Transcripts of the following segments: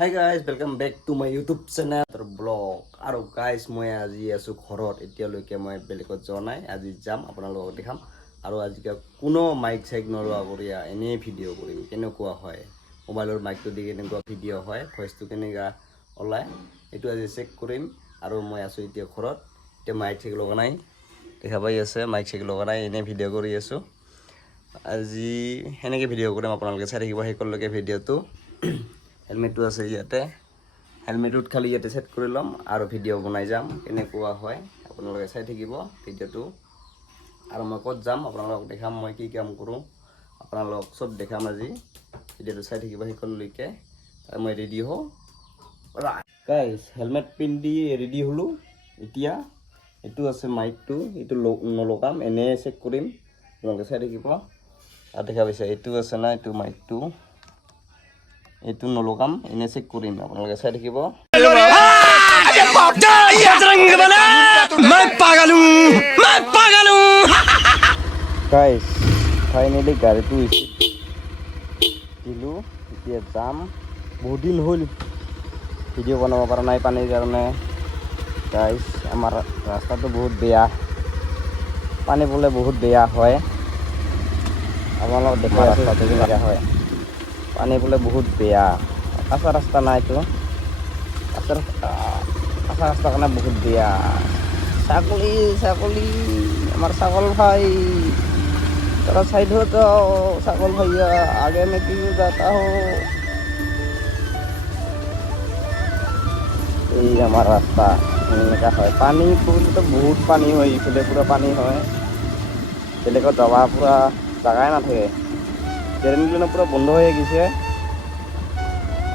Hi guys, welcome back to my YouTube channel blog. আৰু guys মই আজি আছো ঘৰত এতিয়ালৈকে মই বেলেগত যোৱা নাই আজি যাম আপোনালোকক দেখাম আৰু আজি কোনো মাইক চাইক নলোৱা কৰি এনে ভিডিঅ' কৰিম কেনেকুৱা হয় মোবাইলৰ মাইকটো দি কেনেকুৱা ভিডিঅ' হয় ভয়েসটো কেনেকা ওলাই এটো আজি চেক কৰিম আৰু মই আছো এতিয়া ঘৰত এতিয়া মাইক চেক লগা নাই দেখা পাই আছে মাইক চেক লগা নাই এনে ভিডিঅ' কৰি আছো আজি হেনেকে ভিডিঅ' কৰিম আপোনালোকে চাই থাকিব হেকলৈকে ভিডিঅ'টো হেলমেটটো আছে ইয়াতে হেলমেটত খালি ইয়াতে সেট কৰি লম আৰু ভিডিঅ' বনাই যাম কেনেকুৱা হয় আপোনালোকে চাই থাকিব ভিডিঅ'টো আৰু মই ক'ত যাম আপোনালোকক দেখাম মই কি কাম কৰো আপোনালোকক সব দেখাম আজি ভিডিঅ'টো চাই থাকিব হেকলৈকে আৰু মই ৰেডি হও গাইস হেলমেট পিন্ধি ৰেডি হলো এতিয়া এটো আছে মাইকটো এটো নলগাম এনে চেক কৰিম আপোনালোকে চাই থাকিব আৰু দেখা পাইছে এটো আছে না এটো মাইকটো itu nolokam ini sih kurim আপোনালোকে চাই থাকিব guys finally গাড়ীটো দিলো এতিয়া যাম বহুত দিন হল ভিডিও বনাব পৰা নাই পানীৰ কাৰণে guys আমাৰ ৰাস্তাটো বহুত বেয়া পানী পলে বহুত বেয়া হয় আপোনালোক দেখা ৰাস্তাটো কেনেকা হয় পানী বলে বহুত বেয়া কাঁচা ৰাস্তা নাই তো কাঁচা ৰাস্তা কাৰণে বহুত বেয়া ছাগলী আমার ছাগল ভাই তোরা সাইড हो जाओ ছাগল ভাইয়া आगे में क्यों जाता हो এই আমার রাস্তা এনেকা হয় পানী পড়লে তো বহুত পানী হয় ইফালে পুরা পানী হয় বেলেগত যাওয়া পুরা জায়গায় না থাকে ট্রেনগুলো পুরো বন্ধ হয়ে গেছে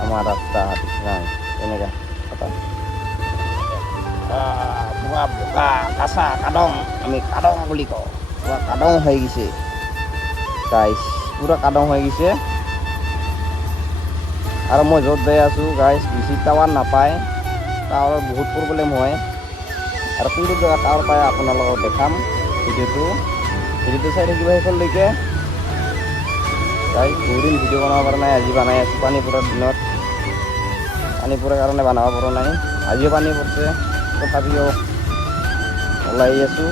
আমার রাস্তা নাই এনেকা কথা পুরা বোকা কাঁচা কাদং আমি কাদং বুলি কওঁ পুরা কাদং হয়ে গেছে গাইস পুরা কাদং হয়ে গেছে আর মই যত যাই আছো গাইস বেশি টাওয়ার নাপায় টাওয়ার বহুত প্রবলেম হয় আর কোনটো জায়গা টাওয়ার পায় আপোনালোকক দেখাম ভিডিওটো চাই থাকিব হেকলৈকে guys বহুদিন ভিডিও বনাব পৰা নাই আজি বনাই আছো পানী পৰাৰ দিনত পানী পৰাৰ কাৰণে বনাব পৰা নাই আজি পানী পৰছে তথাপিও ওলাই আছো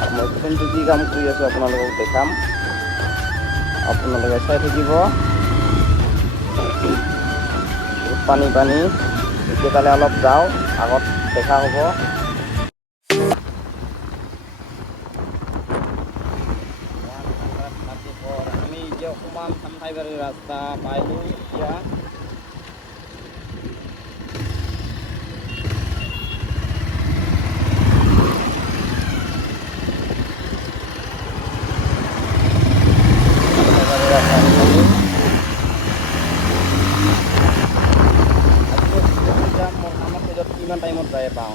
আৰু মই কোনটো কি কাম কৰি আছো আপোনালোকক দেখাম আপোনালোকে চাই থাকিব পানী এতিয়া তালে অলপ যাও আগত দেখা হ'ব Kumam sampai dari rasta Palu ya. Time saya bang.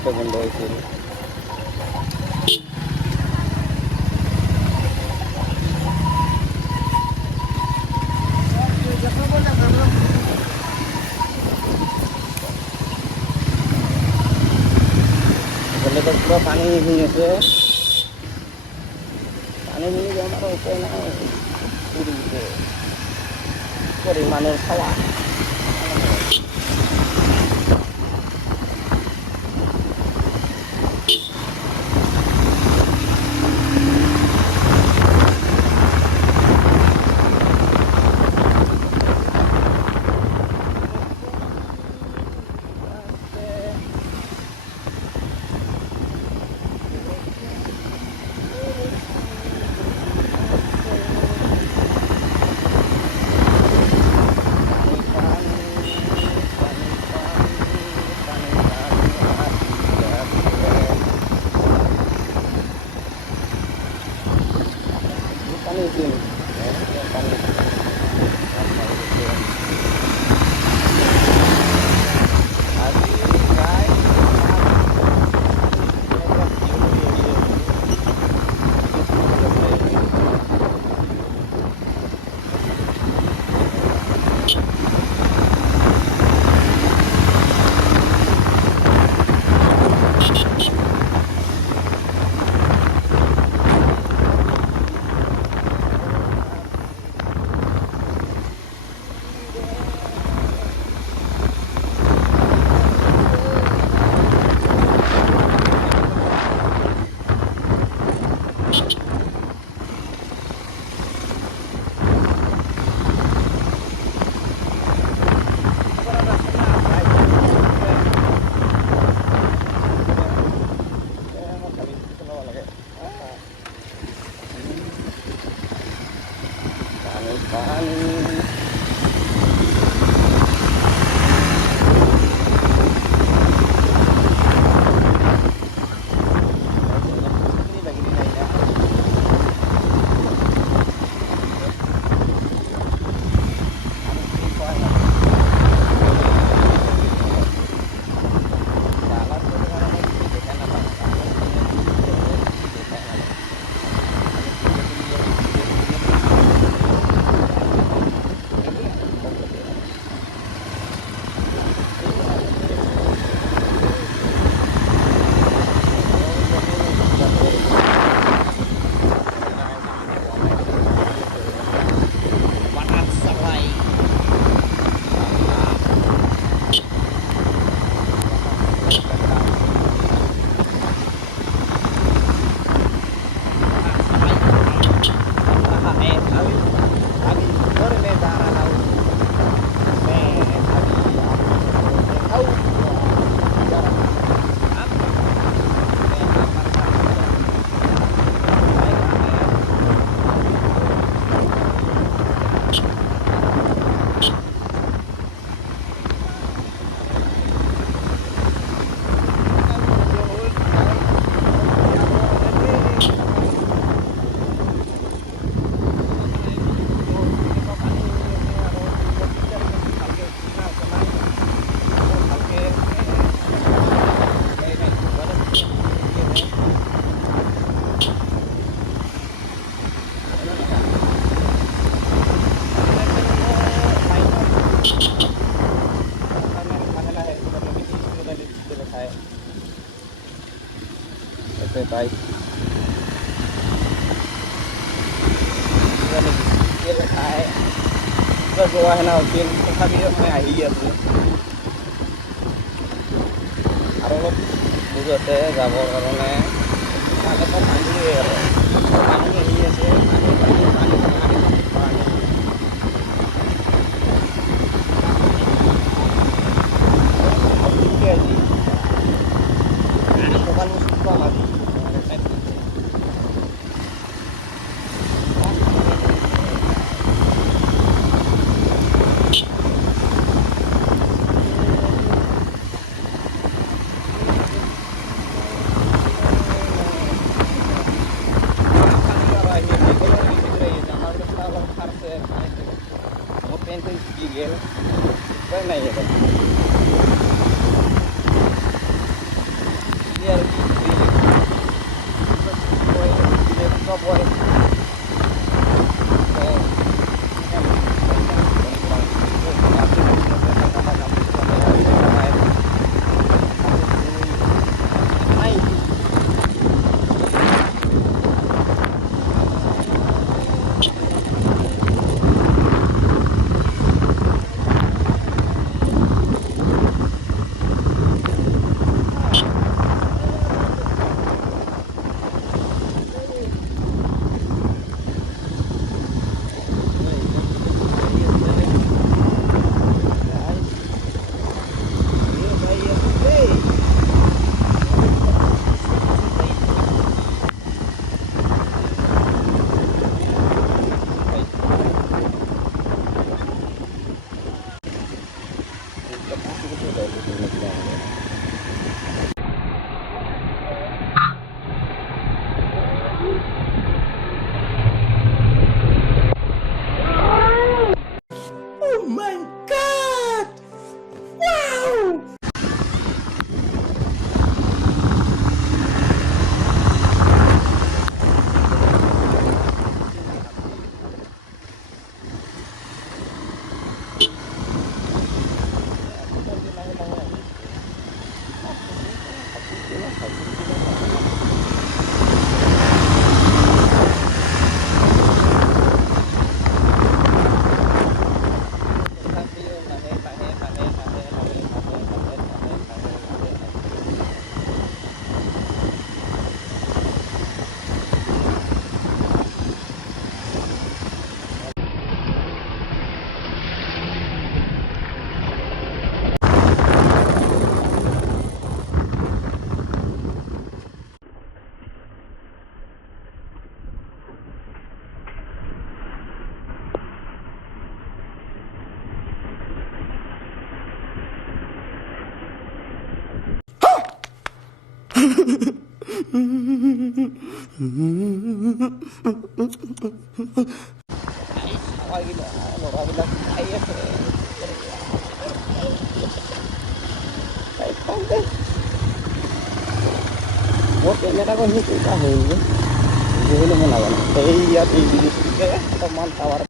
আগতে বন্ধ হৈছিল। বেলেগত পুৰা পানী হৈ আছে, পানী মিলি যাম আৰু উপায় নাই, পৰিমাণৰ খাৱা। Bye. যোৱা হেনা হৈছিল তথাপিও মই আহি আছোঁ আৰু অলপ দূৰ আছে যাবৰ কাৰণে তাতে পানী আৰু পানী আহি আছে Buat kayaknya tak kau hidup dah ini. Jadi mana mana. Iya, ini juga teman tawar.